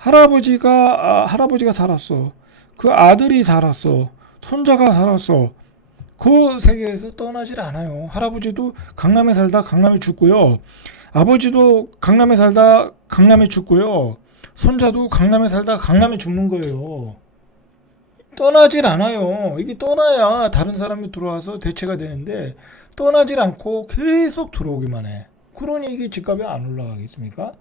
할아버지가 살았어. 그 아들이 살았어. 손자가 살았어. 그 세계에서 떠나질 않아요. 할아버지도 강남에 살다 강남에 죽고요. 아버지도 강남에 살다 강남에 죽고요. 손자도 강남에 살다 강남에 죽는 거예요. 떠나질 않아요. 이게 떠나야 다른 사람이 들어와서 대체가 되는데 떠나질 않고 계속 들어오기만 해. 그러니 이게 집값이 안 올라가겠습니까?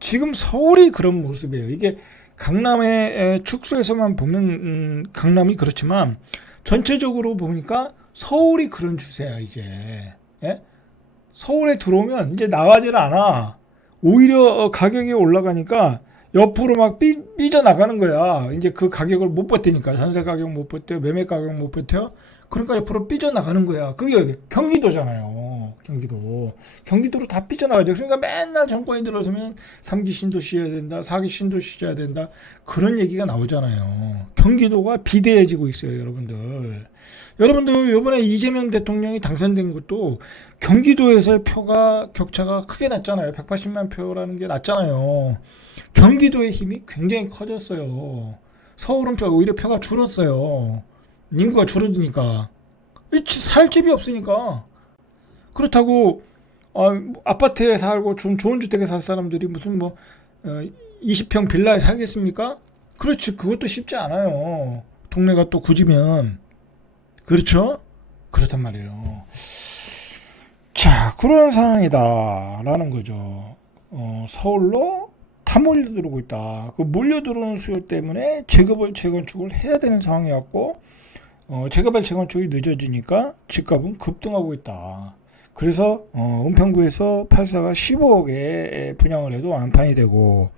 지금 서울이 그런 모습이에요. 이게 강남의 축소에서만 보면 강남이 그렇지만 전체적으로 보니까 서울이 그런 추세야 이제. 예? 서울에 들어오면 이제 나가질 않아. 오히려 가격이 올라가니까 옆으로 막 삐져나가는 거야. 이제 그 가격을 못 버티니까. 전세 가격 못 버텨, 매매 가격 못 버텨. 그러니까 옆으로 삐져나가는 거야. 그게 어디? 경기도잖아요. 경기도. 경기도로 다 삐져나가죠. 그러니까 맨날 정권이 들어서면 3기 신도시 해야 된다, 4기 신도시 해야 된다. 그런 얘기가 나오잖아요. 경기도가 비대해지고 있어요, 여러분들. 여러분들, 이번에 이재명 대통령이 당선된 것도 경기도에서의 표가, 격차가 크게 났잖아요. 180만 표라는 게 났잖아요. 경기도의 힘이 굉장히 커졌어요. 서울은 오히려 표가 줄었어요. 인구가 줄어드니까. 살 집이 없으니까. 그렇다고 아파트에 살고 좀 좋은 주택에 살 사람들이 무슨 20평 빌라에 살겠습니까? 그렇지. 그것도 쉽지 않아요. 동네가 또 굳으면. 그렇죠? 그렇단 말이에요. 자, 그런 상황이다라는 거죠. 서울로 다 몰려들어오고 있다. 그 몰려들어오는 수요 때문에 재개발 재건축을 해야 되는 상황이었고, 재개발 재건축이 늦어지니까 집값은 급등하고 있다. 그래서 은평구에서 8사가 15억에 분양을 해도 완판이 되고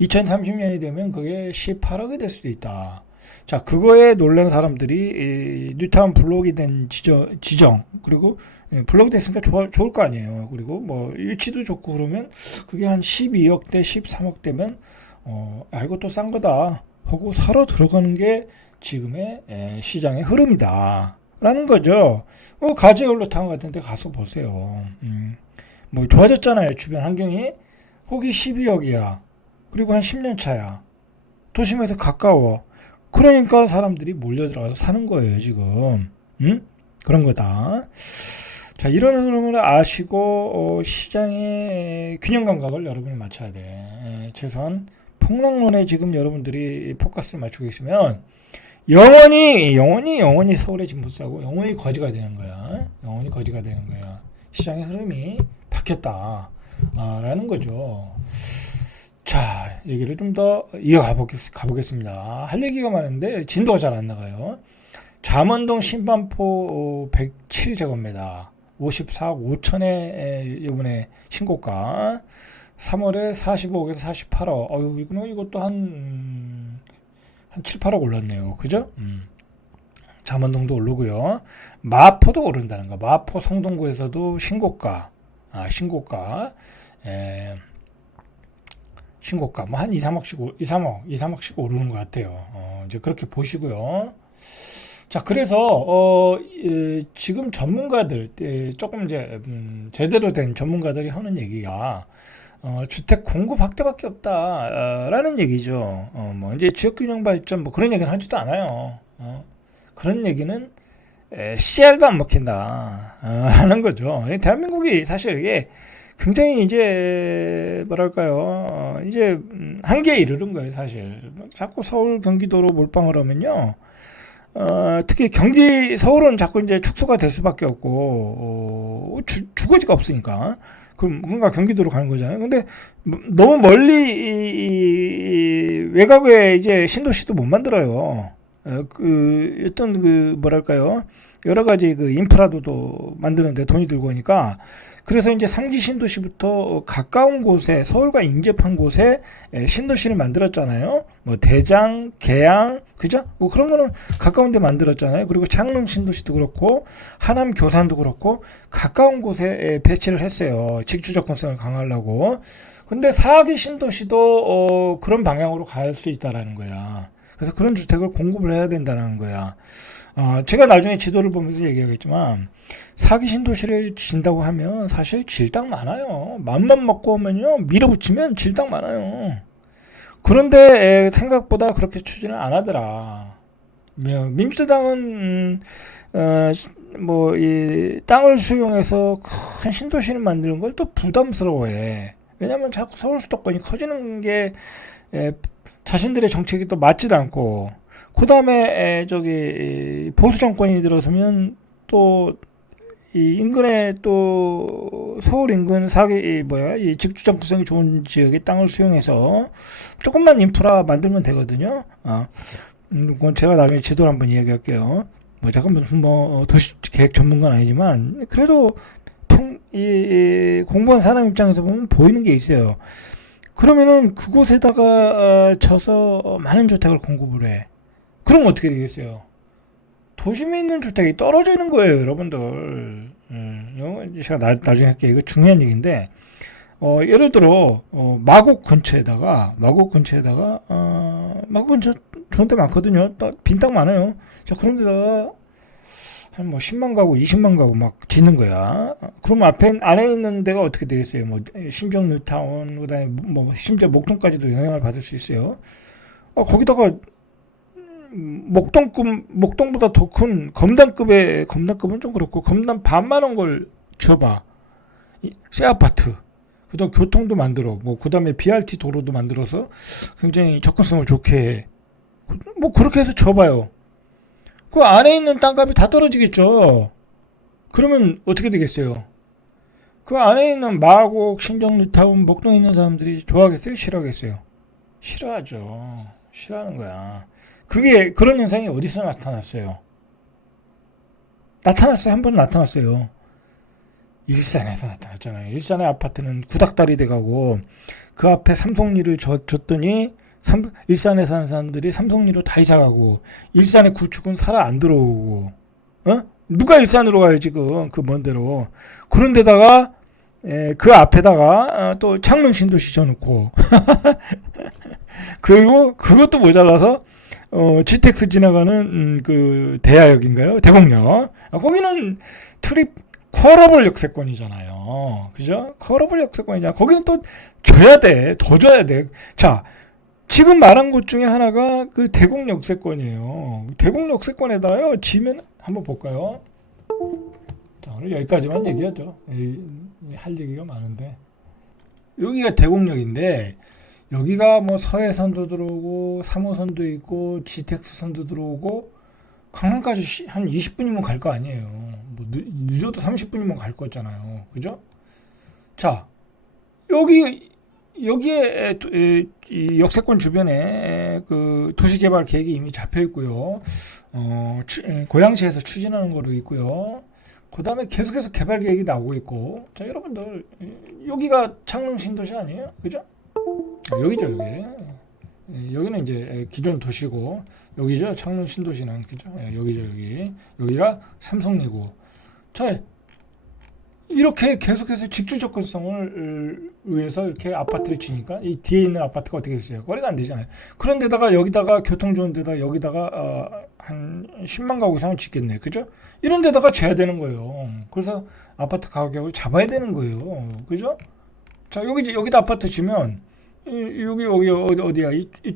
2030년이 되면 그게 18억이 될 수도 있다. 자, 그거에 놀란 사람들이 뉴타운 블록이 된 지정 그리고 블록이 됐으니까 좋을 거 아니에요. 그리고 뭐 일치도 좋고 그러면 그게 한 12억대 13억대면 이것도 싼 거다 하고 사러 들어가는 게 지금의 시장의 흐름이다 라는 거죠. 가지 올라타운 같은 데 가서 보세요. 뭐 좋아졌잖아요. 주변 환경이. 거기 12억이야. 그리고 한 10년 차야. 도심에서 가까워. 그러니까 사람들이 몰려들어가서 사는 거예요, 지금. 그런 거다. 자, 이런 흐름을 아시고 시장의 균형 감각을 여러분이 맞춰야 돼. 최소한 폭락론에 지금 여러분들이 포커스를 맞추고 있으면 영원히 서울에 집 못 사고 영원히 거지가 되는 거야. 영원히 거지가 되는 거야. 시장의 흐름이 바뀌었다. 라는 거죠. 자, 얘기를 좀 더 이어가 보겠습니다. 할 얘기가 많은데 진도가 잘 안 나가요. 잠원동 신반포 107제곱미터 54억 5천에 이번에 신고가 3월에 45억에서 48억. 이것도 한 7, 8억 올랐네요. 그죠? 잠원동도 오르고요. 마포도 오른다는 거. 마포 성동구에서도 신고가 뭐 한 2, 3억씩 오르는 것 같아요. 이제 그렇게 보시고요. 자, 그래서 지금 전문가들 조금 이제 제대로 된 전문가들이 하는 얘기가 주택 공급 확대밖에 없다라는 얘기죠. 뭐 이제 지역균형 발전 뭐 그런 얘기는 하지도 않아요. 그런 얘기는 씨알도 안 먹힌다 라는 거죠. 대한민국이 사실 이게 굉장히 이제 뭐랄까요, 이제 한계에 이르는 거예요. 사실 자꾸 서울 경기도로 몰빵을 하면요, 특히 서울은 자꾸 이제 축소가 될 수밖에 없고 주거지가 없으니까. 그럼 뭔가 경기도로 가는 거잖아요. 근데 너무 멀리 외곽에 이제 신도시도 못 만들어요. 뭐랄까요, 여러 가지 그 인프라도 만드는데 돈이 들고 오니까. 그래서 이제 3기 신도시부터 가까운 곳에, 서울과 인접한 곳에 신도시를 만들었잖아요. 뭐 대장, 계양, 그죠? 뭐 그런 거는 가까운 데 만들었잖아요. 그리고 창릉 신도시도 그렇고 하남 교산도 그렇고 가까운 곳에 배치를 했어요. 직주 접근성을 강화하려고. 근데 4기 신도시도 그런 방향으로 갈 수 있다라는 거야. 그래서 그런 주택을 공급을 해야 된다는 거야. 제가 나중에 지도를 보면서 얘기하겠지만 4기 신도시를 진다고 하면 사실 질당 많아요. 맘만 먹고 오면요, 밀어붙이면 질당 많아요. 그런데 생각보다 그렇게 추진을 안 하더라. 민주당은 뭐 이 땅을 수용해서 큰 신도시를 만드는 걸 또 부담스러워해. 왜냐면 자꾸 서울 수도권이 커지는 게 에, 자신들의 정책이 또 맞지도 않고, 그 다음에 저기 보수 정권이 들어서면 또 이 인근에 또 서울 인근 이 직주적 구성이 좋은 지역의 땅을 수용해서 조금만 인프라 만들면 되거든요. 그건 제가 나중에 지도를 한번 이야기할게요. 뭐 잠깐 무슨 뭐 도시 계획 전문가는 아니지만 그래도 이 공부한 사람 입장에서 보면 보이는 게 있어요. 그러면은 그곳에다가 쳐서 많은 주택을 공급을 해. 그럼 어떻게 되겠어요? 도심에 있는 주택이 떨어지는 거예요, 여러분들. 이거 제가 나중에 할게요. 이거 중요한 얘기인데, 예를 들어, 마곡 근처 좋은 데 많거든요. 빈 땅 많아요. 자, 그런 데다가 한 뭐 10만 가구, 20만 가구 막 짓는 거야. 그럼 안에 있는 데가 어떻게 되겠어요? 뭐, 신정 뉴타운, 그 다음에 뭐, 심지어 목동까지도 영향을 받을 수 있어요. 거기다가 목동보다 더 큰 검단급은 좀 그렇고, 검단 반만 원 걸 줘봐. 새 아파트. 그다음 교통도 만들어. 뭐, 그 다음에 BRT 도로도 만들어서 굉장히 접근성을 좋게 해. 뭐, 그렇게 해서 줘봐요. 그 안에 있는 땅값이 다 떨어지겠죠. 그러면 어떻게 되겠어요? 그 안에 있는 마곡, 신정, 뉴타운, 목동에 있는 사람들이 좋아하겠어요? 싫어하겠어요? 싫어하죠. 싫어하는 거야. 그런 현상이 어디서 나타났어요? 나타났어요. 한 번 나타났어요. 일산에서 나타났잖아요. 일산의 아파트는 구닥다리 돼가고 그 앞에 삼성리를 줬더니 일산에 사는 사람들이 삼성리로 다 이사가고 일산의 구축은 살아 안 들어오고, 누가 일산으로 가요 지금 그 먼 데로. 그런 데다가 그 앞에다가 또 창릉 신도시 져놓고 그리고 그것도 모자라서 GTX 지나가는 그 대하역인가요? 대곡역. 거기는 쿼러블 역세권이잖아요. 그죠? 쿼러블 역세권이잖아. 거기는 또 줘야 돼. 더 줘야 돼. 자, 지금 말한 곳 중에 하나가 그 대곡 역세권이에요. 대곡 역세권에다요, 지면 한번 볼까요? 자, 오늘 여기까지만 얘기하죠. 할 얘기가 많은데. 여기가 대곡역인데, 여기가 뭐 서해선도 들어오고 3호선도 있고 GTX선도 들어오고 강남까지 한 20분이면 갈 거 아니에요. 뭐 늦어도 30분이면 갈 거잖아요. 그죠? 자, 여기에 이 역세권 주변에 그 도시개발 계획이 이미 잡혀 있고요. 고양시에서 추진하는 거로 있고요. 그 다음에 계속해서 개발 계획이 나오고 있고. 자, 여러분들 여기가 창릉 신도시 아니에요? 그죠? 여기죠, 여기. 여기는 이제 기존 도시고, 여기죠, 창릉 신도시는. 그죠? 여기죠, 여기. 여기가 삼성리고. 자, 이렇게 계속해서 직주 접근성을 위해서 이렇게 아파트를 지니까 이 뒤에 있는 아파트가 어떻게 됐어요? 거리가 안 되잖아요. 그런데다가 여기다가 교통 좋은 데다 여기다가 한 10만 가구 이상을 짓겠네. 그죠? 이런 데다가 줘야 되는 거예요. 그래서 아파트 가격을 잡아야 되는 거예요. 그죠? 자, 여기다 아파트 지면 여기 어디야?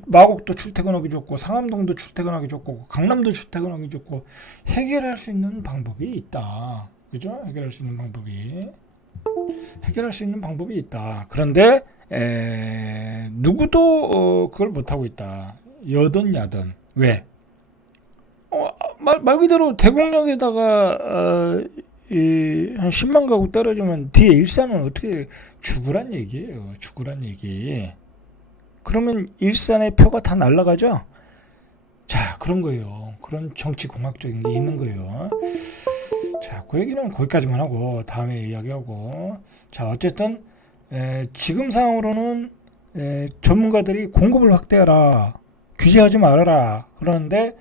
마곡도 출퇴근하기 좋고 상암동도 출퇴근하기 좋고 강남도 출퇴근하기 좋고 해결할 수 있는 방법이 있다. 그죠? 해결할 수 있는 방법이 있다. 그런데 누구도 그걸 못 하고 있다. 여든 야든. 왜? 말 그대로 대곡역에다가 한 10만 가구 떨어지면 뒤에 일산은 어떻게 죽으란 얘기예요. 죽으란 얘기. 그러면 일산의 표가 다 날아가죠? 자, 그런 거예요. 그런 정치 공학적인 게 있는 거예요. 자, 그 얘기는 거기까지만 하고 다음에 이야기하고. 자, 어쨌든 지금 상황으로는 전문가들이 공급을 확대하라, 규제하지 말아라 그러는데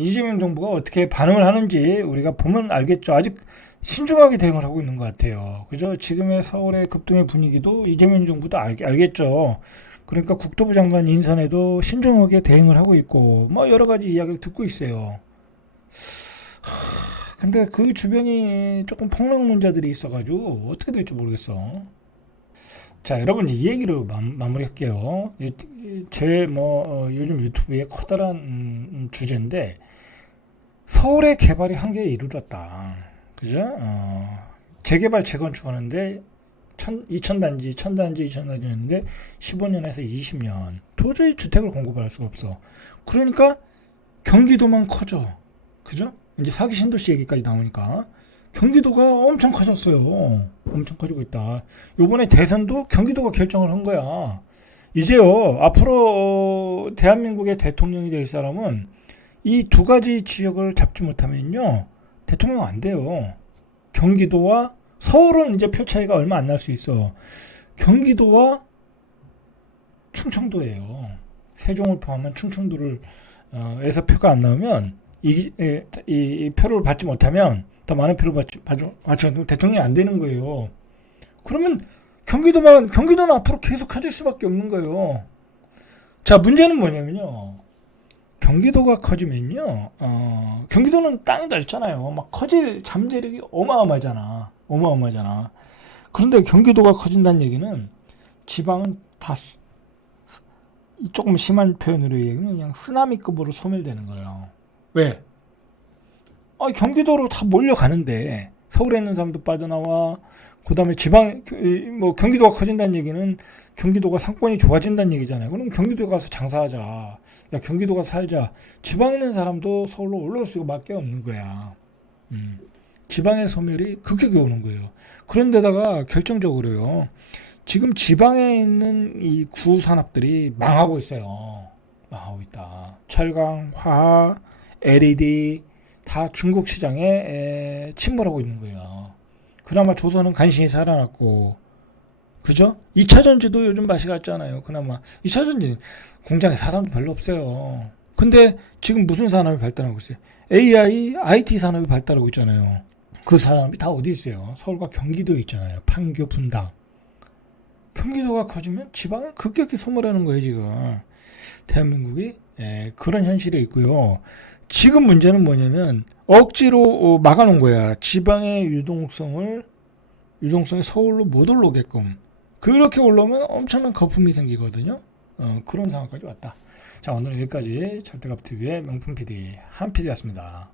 이재명 정부가 어떻게 반응을 하는지 우리가 보면 알겠죠. 아직 신중하게 대응을 하고 있는 것 같아요. 그죠? 지금의 서울의 급등의 분위기도 이재명 정부도 알겠죠. 그러니까 국토부 장관 인선에도 신중하게 대응을 하고 있고 뭐 여러 가지 이야기를 듣고 있어요. 근데 그 주변이 조금 폭락론자들이 있어가지고 어떻게 될지 모르겠어. 자, 여러분 이 얘기로 마무리할게요. 제 요즘 유튜브의 커다란 주제인데 서울의 개발이 한계에 이르렀다. 그죠? 재개발 재건축하는데 2000단지, 1000단지, 2000단지였는데 15년에서 20년 도저히 주택을 공급할 수가 없어. 그러니까 경기도만 커져. 그죠? 이제 사기 신도시 얘기까지 나오니까 경기도가 엄청 커졌어요. 엄청 커지고 있다. 요번에 대선도 경기도가 결정을 한 거야. 이제요, 앞으로 대한민국의 대통령이 될 사람은 이 두 가지 지역을 잡지 못하면요, 대통령 안 돼요. 경기도와 서울은 이제 표 차이가 얼마 안 날 수 있어. 경기도와 충청도예요. 세종을 포함한 충청도를 에서 표가 안 나오면 이 표를 받지 못하면 더 많은 표를 받지 못하면 대통령이 안 되는 거예요. 그러면 경기도는 앞으로 계속 커질 수밖에 없는 거예요. 자, 문제는 뭐냐면요. 경기도가 커지면요, 경기도는 땅이 넓잖아요. 막 커질 잠재력이 어마어마하잖아. 그런데 경기도가 커진다는 얘기는 지방은 다 조금 심한 표현으로 얘기하면 그냥 쓰나미급으로 소멸되는 거예요. 왜? 경기도로 다 몰려가는데 서울에 있는 사람도 빠져나와. 그 다음에 경기도가 커진다는 얘기는 경기도가 상권이 좋아진다는 얘기잖아요. 그럼 경기도에 가서 장사하자. 야, 경기도가 살자. 지방에 있는 사람도 서울로 올라올 수밖에 없는 거야. 지방의 소멸이 급격히 오는 거예요. 그런데다가 결정적으로요. 지금 지방에 있는 이 구산업들이 망하고 있어요. 망하고 있다. 철강, 화학, LED 다 중국 시장에 침몰하고 있는 거예요. 그나마 조선은 간신히 살아났고, 그죠? 2차 전지도 요즘 맛이 갔잖아요. 그나마 2차 전지 공장에 사람도 별로 없어요. 근데 지금 무슨 산업이 발달하고 있어요? AI, IT 산업이 발달하고 있잖아요. 그 산업이 다 어디 있어요? 서울과 경기도에 있잖아요. 판교, 분당. 경기도가 커지면 지방은 급격히 소멸하는 거예요, 지금. 대한민국이 그런 현실에 있고요. 지금 문제는 뭐냐면 억지로 막아놓은 거야. 지방의 유동성이 서울로 못 올라오게끔. 그렇게 올라오면 엄청난 거품이 생기거든요. 그런 상황까지 왔다. 자, 오늘은 여기까지 절대값TV의 명품 PD 한 PD였습니다.